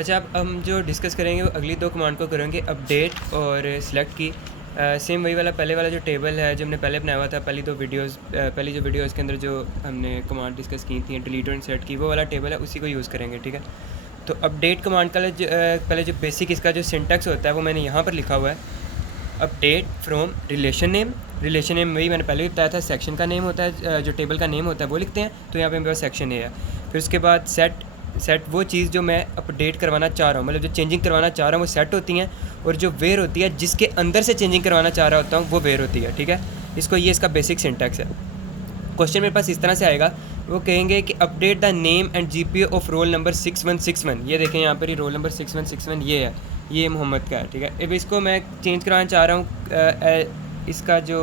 अच्छा, अब हम जो डिस्कस करेंगे वो अगली दो कमांड को करेंगे, अपडेट और सिलेक्ट की। सेम वही वाला पहले वाला जो टेबल है जो हमने पहले बनाया हुआ था, पहली जो वीडियोज़ के अंदर जो हमने कमांड डिस्कस की थी डिलीट और इंसर्ट की, वो वाला टेबल है, उसी को यूज़ करेंगे। ठीक है, तो अपडेट कमांड का पहले जो बेसिक इसका जो सिंटैक्स होता है वो मैंने यहाँ पर लिखा हुआ है। अपडेट फ्रॉम रिलेशन नेम वही मैंने पहले भी बताया था, सेक्शन का नेम होता है, जो टेबल का नेम होता है वो लिखते हैं। तो यहाँ पे मेरे पास सेक्शन ए है। फिर उसके बाद सेट वो चीज़ जो मैं अपडेट करवाना चाह रहा हूँ, मतलब जो चेंजिंग करवाना चाह रहा हूँ वो सेट होती हैं, और जो वेयर होती है जिसके अंदर से चेंजिंग करवाना चाह रहा होता हूँ वो वेयर होती है। ठीक है, ये इसका बेसिक सिंटैक्स है। क्वेश्चन मेरे पास इस तरह से आएगा, वो कहेंगे कि update the name and GPA of roll number 6161। ये देखें यहाँ पर ही रोल नंबर 6161 ये है, ये मोहम्मद का है। ठीक है, अब इसको मैं चेंज कराना चाह रहा हूँ, इसका जो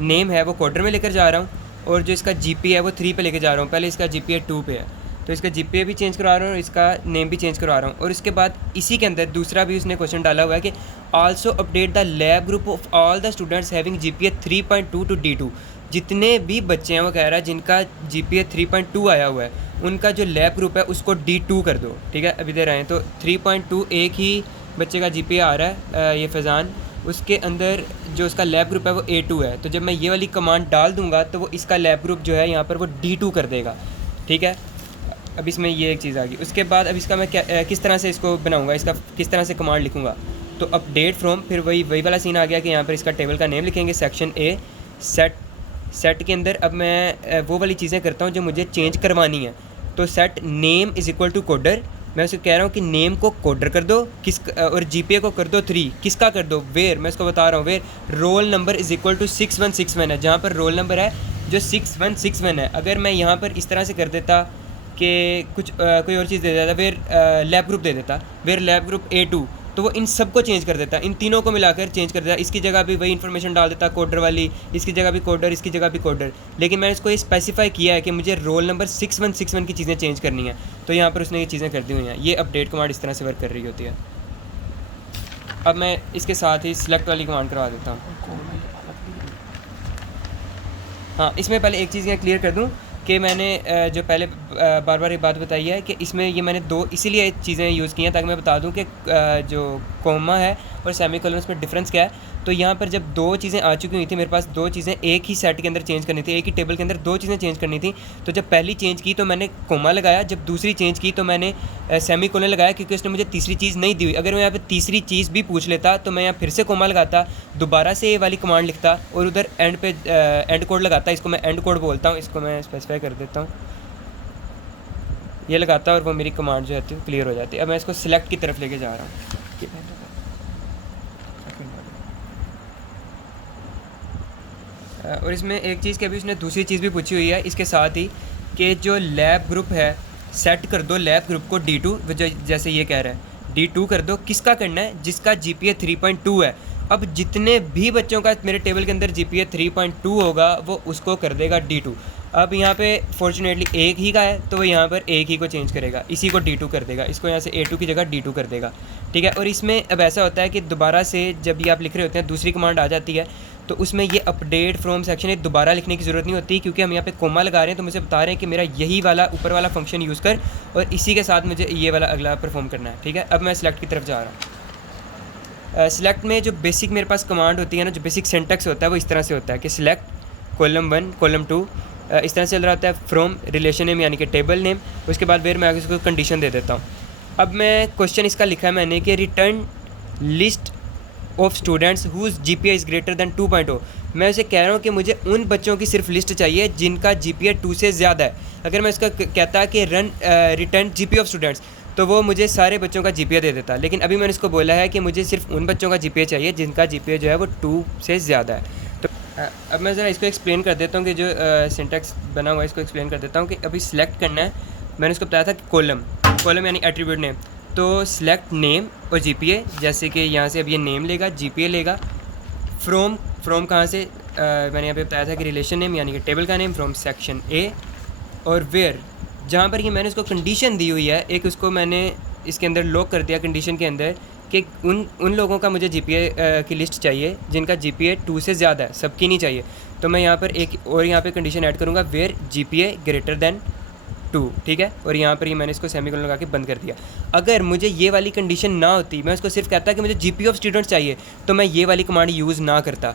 नेम है वो क्वार्टर में लेकर जा रहा हूँ, और जो इसका जीपीए है वो 3 पे लेकर जा रहा हूँ। पहले इसका जीपीए 2 पे है, तो इसका जीपीए भी चेंज करवा रहा हूँ और इसका नेम भी चेंज करवा रहा हूँ। और इसके बाद इसी के अंदर दूसरा भी उसने क्वेश्चन डाला हुआ है कि also update the lab group of all the students having GPA 3.2 to D2। जितने भी बच्चे हैं वो कह रहा है जिनका जीपीए 3.2 आया हुआ है, उनका जो लैब ग्रुप है उसको D2 कर दो। ठीक है, अभी दे रहे हैं तो 3.2 एक ही बच्चे का जीपीए आ रहा है, ये फैज़ान, उसके अंदर जो उसका लैब ग्रुप है वो A2 है। तो जब मैं ये वाली कमांड डाल दूंगा तो वो इसका लैब ग्रुप जो है यहाँ पर वो D2 कर देगा। ठीक है, अब इसमें ये एक चीज़ आ गई। उसके बाद अब इसका मैं किस तरह से इसको बनाऊंगा, इसका किस तरह से कमांड लिखूंगा। तो अपडेट फ्रॉम, फिर वही वाला सीन आ गया कि यहाँ पर इसका टेबल का नेम लिखेंगे, सेक्शन ए, सेट के अंदर अब मैं वो वाली चीज़ें करता हूँ जो मुझे चेंज करवानी है। तो set name is equal to coder, मैं उसको कह रहा हूँ कि नेम को कोडर कर दो, और जीपीए को कर दो 3, किसका कर दो, वेयर, मैं उसको बता रहा हूँ where roll number is equal to 6161 है, जहाँ पर रोल नंबर है जो 6161 है। अगर मैं यहाँ पर इस तरह से कर देता कि कुछ कोई और चीज़ दे देता, वेयर लैब ग्रुप दे देता, वेयर लैब ग्रुप A2, तो वो इन सब को चेंज कर देता, इन तीनों को मिलाकर चेंज कर देता। इसकी जगह भी वही इन्फॉर्मेशन डाल देता कोडर वाली, इसकी जगह भी कोडर, इसकी जगह भी कोडर। लेकिन मैंने इसको ये स्पेसिफाई किया है कि मुझे रोल नंबर 6161 की चीज़ें चेंज करनी है, तो यहाँ पर उसने ये चीज़ें कर दी हुई हैं। ये अपडेट कमांड इस तरह से वर्क कर रही होती है। अब मैं इसके साथ ही सिलेक्ट वाली कमांड करवा देता हूँ। हाँ, इसमें पहले एक चीज़ यहाँ क्लियर कर दूँ कि मैंने जो पहले बार बार ये बात बताई है कि इसमें ये मैंने दो इसीलिए चीज़ें यूज़ की हैं ताकि मैं बता दूं कि जो कोमा है और सेमीकोलन में डिफरेंस क्या है। तो यहाँ पर जब दो चीज़ें आ चुकी हुई थी, मेरे पास दो चीज़ें एक ही सेट के अंदर चेंज करनी थी, एक ही टेबल के अंदर दो चीज़ें चेंज करनी थी। तो जब पहली चेंज की तो मैंने कोमा लगाया, जब दूसरी चेंज की तो मैंने सेमीकोलन लगाया, क्योंकि उसने मुझे तीसरी चीज़ नहीं दी हुई। अगर मैं यहाँ पर तीसरी चीज़ भी पूछ लेता तो मैं यहाँ फिर से कोमा लगाता, दोबारा से ये वाली कमांड लिखता और उधर एंड पे एंड कोड लगाता। इसको मैं एंड कोड बोलता हूँ, इसको मैं स्पेसिफाई कर देता हूँ, ये लगाता और वो मेरी कमांड जो है तो क्लियर हो जाती है। अब मैं इसको सिलेक्ट की तरफ लेके जा रहा हूँ। और इसमें एक चीज़ की अभी उसने दूसरी चीज़ भी पूछी हुई है इसके साथ ही, कि जो लैब ग्रुप है सेट कर दो लैब ग्रुप को D2, जैसे ये कह रहा है D2 कर दो, किसका करना है, जिसका जीपीए 3.2 है। अब जितने भी बच्चों का मेरे टेबल के अंदर जीपीए 3.2 होगा वो उसको कर देगा D2। अब यहाँ पे फॉर्चुनेटली एक ही का है तो वो यहाँ पर एक ही को चेंज करेगा, इसी को D2 कर देगा, इसको यहाँ से A2 की जगह D2 कर देगा। ठीक है, और इसमें अब ऐसा होता है कि दोबारा से जब ये आप लिख रहे होते हैं दूसरी कमांड आ जाती है तो उसमें ये अपडेट फ्रॉम सेक्शन ये दोबारा लिखने की ज़रूरत नहीं होती, क्योंकि हम यहाँ पे कोमा लगा रहे हैं तो मुझे बता रहे हैं कि मेरा यही वाला ऊपर वाला फंक्शन यूज़ कर और इसी के साथ मुझे ये वाला अगला परफॉर्म करना है। ठीक है, अब मैं सिलेक्ट की तरफ जा रहा हूँ। सिलेक्ट में जो बेसिक मेरे पास कमांड होती है ना, जो बेसिक सिंटैक्स होता है वो इस तरह से होता है कि सिलेक्ट कॉलम 1 कॉलम 2 इस तरह से चल रहा होता है, फ्रॉम रिलेशन नेम यानी कि टेबल नेम, उसके बाद फिर मैं आगे उसको कंडीशन दे देता हूँ। अब मैं क्वेश्चन इसका लिखा है मैंने कि return list of students whose GPA is greater than 2.0। मैं उसे कह रहा हूँ कि मुझे उन बच्चों की सिर्फ लिस्ट चाहिए जिनका जीपीए 2 से ज़्यादा है। अगर मैं इसका कहता कि रिटर्न जीपीए ऑफ स्टूडेंट्स तो वो मुझे सारे बच्चों का जीपीए दे देता, लेकिन अभी मैंने इसको बोला है कि मुझे सिर्फ उन बच्चों का जीपीए चाहिए जिनका जीपीए जो है वो 2 से ज़्यादा है। तो अब मैं ज़रा इसको एक्सप्लेन कर देता हूँ कि जो सिंटैक्स बना हुआ है इसको एक्सप्लेन कर देता हूँ कि अभी सिलेक्ट करना है। मैंने उसको बताया था कि कॉलम यानी एट्रीब्यूट नेम, तो सिलेक्ट नेम और जीपीए, जैसे कि यहाँ से अब ये नेम लेगा, जीपीए लेगा, फ्रॉम कहाँ से मैंने यहाँ पे बताया था कि रिलेशन नेम यानी कि टेबल का नेम, फ्रॉम सेक्शन ए, और वेयर जहाँ पर ये मैंने उसको कंडीशन दी हुई है, एक उसको मैंने इसके अंदर लॉक कर दिया कंडीशन के अंदर कि उन लोगों का मुझे जीपीए की लिस्ट चाहिए जिनका जीपीए 2 से ज़्यादा है, सबकी नहीं चाहिए। तो मैं यहाँ पर एक और यहाँ पे कंडीशन ऐड करूँगा, वेयर जीपीए ग्रेटर दैन 2, ठीक है, और यहाँ पर ही मैंने इसको सेमीकोलन लगा के बंद कर दिया। अगर मुझे ये वाली कंडीशन ना होती, मैं उसको सिर्फ कहता कि मुझे GPA ऑफ स्टूडेंट चाहिए, तो मैं ये वाली कमांड यूज़ ना करता।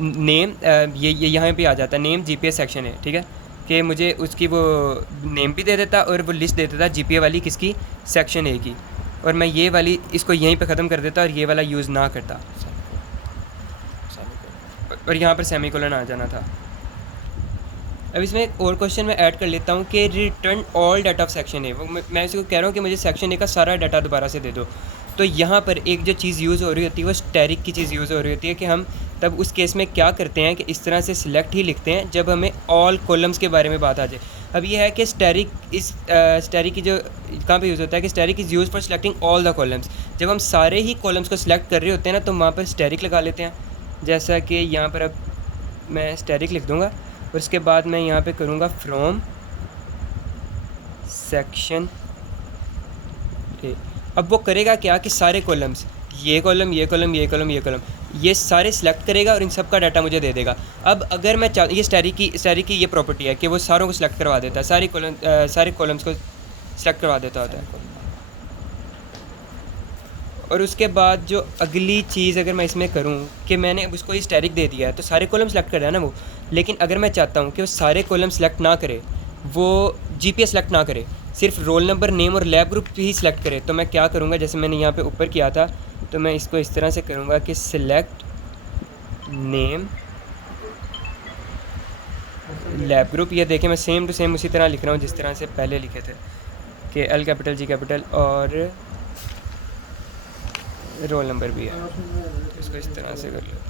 नेम ये यहाँ पे आ जाता नेम GPA सेक्शन है, ठीक है, कि मुझे उसकी वो नेम भी दे देता और वो लिस्ट दे देता GPA वाली किसकी, सेक्शन A की, और मैं ये वाली इसको यहीं पे ख़त्म कर देता और ये वाला यूज़ ना करता, और यहाँ पर सेमीकोलन आ जाना था। अब इसमें एक और क्वेश्चन मैं ऐड कर लेता हूँ कि return all data of section A. वो मैं इसको कह रहा हूँ कि मुझे सेक्शन ए का सारा डाटा दोबारा से दे दो। तो यहाँ पर एक जो चीज़ यूज़ हो रही होती है वो स्टैरिक की चीज़ यूज़ हो रही होती है कि हम तब उस केस में क्या करते हैं कि इस तरह से सिलेक्ट ही लिखते हैं जब हमें ऑल कॉलम्स के बारे में बात आ जाए। अब ये है कि स्टैरिक इस स्टैरिक की जो कहाँ पे यूज़ होता है कि asterisk is use for selecting all the columns. जब हम सारे ही कॉलम्स को सिलेक्ट कर रहे होते हैं ना, तो वहाँ पर स्टैरिक लगा लेते हैं। जैसा कि यहाँ पर अब मैं स्टैरिक लिख दूँगा और उसके बाद मैं यहाँ पे करूँगा फ्रॉम सेक्शन ए। अब वो करेगा क्या कि सारे कॉलम्स, ये कॉलम, ये कॉलम, ये कॉलम, ये कॉलम, ये सारे सिलेक्ट करेगा और इन सब का डाटा मुझे दे देगा। अब अगर मैं ये स्टैरिक की ये प्रॉपर्टी है कि वो सारों को सिलेक्ट करवा देता है, सारे कॉलम्स को सिलेक्ट करवा देता होता है। और उसके बाद जो अगली चीज़ अगर मैं इसमें करूँ कि मैंने उसको ये स्टैरिक दे दिया है तो सारे कॉलम सेलेक्ट कर रहा है ना वो, लेकिन अगर मैं चाहता हूँ कि वो सारे कॉलम सेलेक्ट ना करे, वो GPA सेलेक्ट ना करे, सिर्फ रोल नंबर, नेम और लैब ग्रुप ही सिलेक्ट करे, तो मैं क्या करूँगा, जैसे मैंने यहाँ पे ऊपर किया था, तो मैं इसको इस तरह से करूँगा कि सिलेक्ट नेम लैब ग्रुप। ये देखें मैं सेम टू सेम उसी तरह लिख रहा हूँ जिस तरह से पहले लिखे थे कि L कैपिटल G कैपिटल और रोल नंबर भी है, इसको इस तरह से कर लो।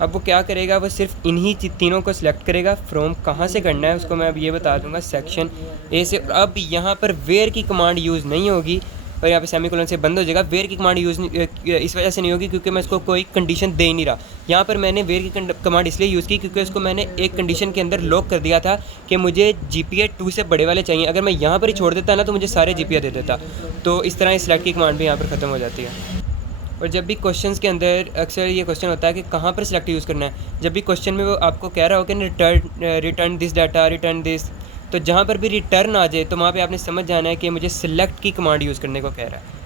अब वो क्या करेगा, वो सिर्फ इन्हीं तीनों को सिलेक्ट करेगा। फ्रॉम कहाँ से करना है उसको मैं अब ये बता दूंगा, सेक्शन ए से। अब यहाँ पर वेयर की कमांड यूज़ नहीं होगी और यहाँ पे सेमीकोलन से बंद हो जाएगा। वेयर की कमांड यूज़ इस वजह से नहीं होगी क्योंकि मैं इसको कोई कंडीशन दे ही नहीं रहा। यहाँ पर मैंने वेयर की कमांड इसलिए यूज़ की क्योंकि उसको मैंने एक कंडीशन के अंदर लॉक कर दिया था कि मुझे GPA 2 से बड़े वाले चाहिए। अगर मैं यहाँ पर ही छोड़ देता ना तो मुझे सारे GPA दे देता। तो इस तरह सिलेक्ट की कमांड भी यहाँ पर ख़त्म हो जाती है। और जब भी क्वेश्चंस के अंदर अक्सर ये क्वेश्चन होता है कि कहाँ पर सिलेक्ट यूज़ करना है, जब भी क्वेश्चन में वो आपको कह रहा हो कि return this data, return this, तो जहाँ पर भी रिटर्न आ जाए तो वहाँ पे आपने समझ जाना है कि मुझे सिलेक्ट की कमांड यूज़ करने को कह रहा है।